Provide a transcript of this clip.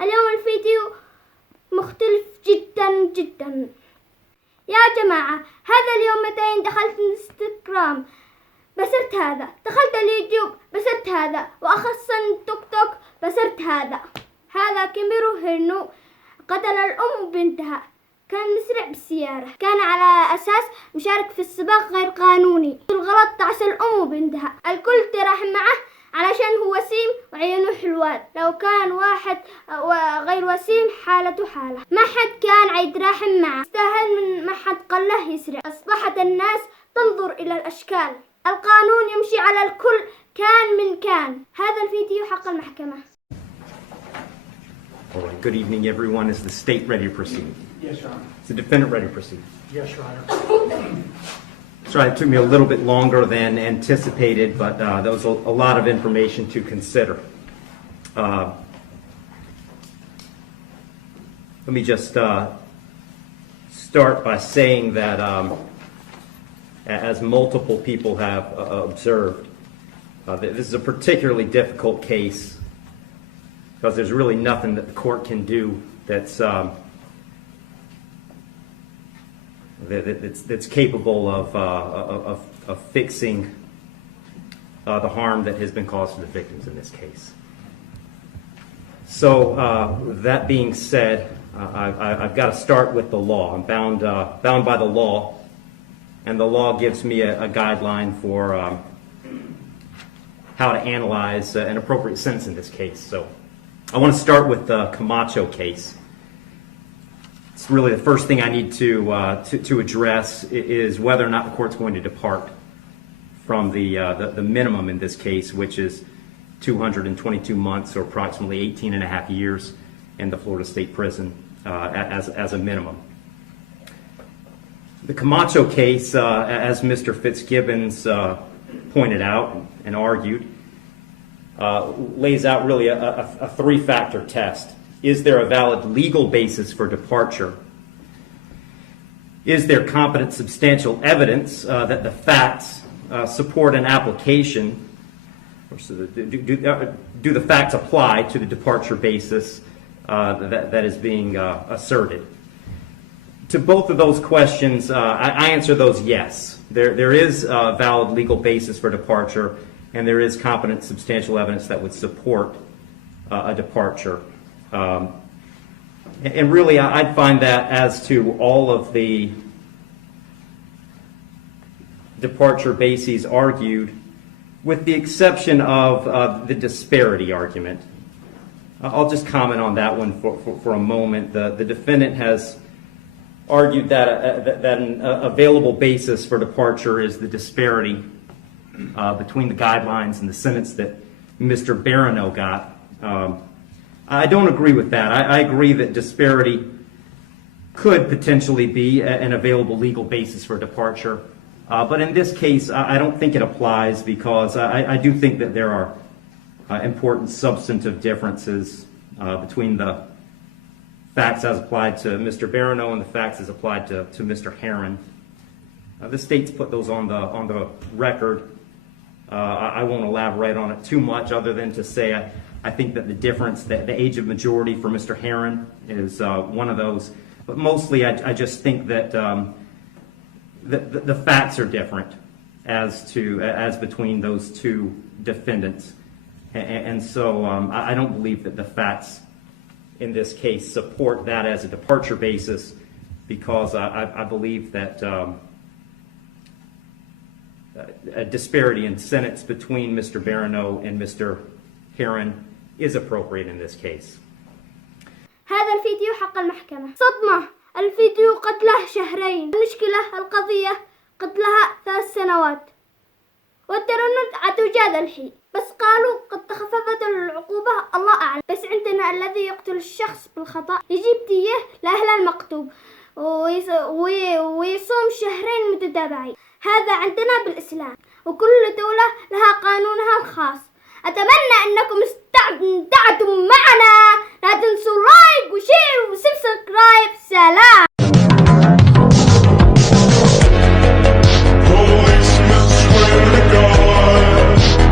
اليوم الفيديو مختلف جدا جدا. يا جماعة هذا اليوم مثلا دخلت الانستقرام بسرت هذا، دخلت اليوتيوب بسرت هذا، وأخصا توك توك بسرت هذا. هذا كاميرون هيرين قتل الأم وبنتها، كان مسرع بالسيارة، كان على أساس مشارك في السباق غير قانوني، بالغلط تعس الأم وبنتها. الكل تراحم معه علشان هو وسيم وعيونه حلوات. لو كان واحد غير وسيم حالته حالة، ما حد كان عيتراحم معه، استاهل من ما حد قله يسرع. أصبحت الناس تنظر إلى الأشكال، القانون يمشي على الكل كان من كان. هذا الفيديو حق المحكمة. All right. Good evening, everyone. Is the state ready to proceed? Yes, Your Honor. Is the defendant ready to proceed? Yes, Your Honor. Sorry, it took me a little bit longer than anticipated, but there was a lot of information to consider. Let me just start by saying that, as multiple people have observed, this is a particularly difficult case because there's really nothing that the court can do that's capable of fixing the harm that has been caused to the victims in this case. So that being said, I've got to start with the law. I'm bound by the law, and the law gives me a guideline for how to analyze an appropriate sentence in this case. So I want to start with the Camacho case. It's really the first thing I need to address is whether or not the court's going to depart from the minimum in this case, which is 222 months or approximately 18 and a half years in the Florida State Prison as a minimum. The Camacho case, as Mr. Fitzgibbons pointed out and argued, lays out really a three-factor test. Is there a valid legal basis for departure? Is there competent substantial evidence that the facts support an application? Or do the facts apply to the departure basis that is being asserted? To both of those questions, I answer those yes. There is a valid legal basis for departure, and there is competent substantial evidence that would support a departure. And really, I'd find that as to all of the departure bases argued, with the exception of the disparity argument. I'll just comment on that one for a moment. The defendant has argued that an available basis for departure is the disparity between the guidelines and the sentence that Mr. Barano got. I don't agree with that. I agree that disparity could potentially be an available legal basis for departure. But in this case, I don't think it applies because I do think that there are important substantive differences between the facts as applied to Mr. Barano and the facts as applied to Mr. Heirin. The state's put those on the record. I won't elaborate on it too much other than to say I think that the difference, the age of majority for Mr. Heirin is one of those. But mostly I just think that the facts are different as between those two defendants. And so I don't believe that the facts in this case support that as a departure basis because I believe that a disparity in sentence between Mr. Barano and Mr. Heirin is appropriate in this case. هذا الفيديو حق المحكمة. صدمة، الفيديو قتله شهرين. المشكلة القضية قتلها 3 سنوات. والترند عتوجاد الحين، بس قالوا قد تخففت العقوبة الله أعلم. بس عندنا الذي يقتل الشخص بالخطأ يجيب دية لأهل المقتول ويصوم 2 شهرين متتابعين. هذا عندنا بالإسلام، وكل دولة لها قانونها الخاص. أتمنى أنكم استمتعتم معنا.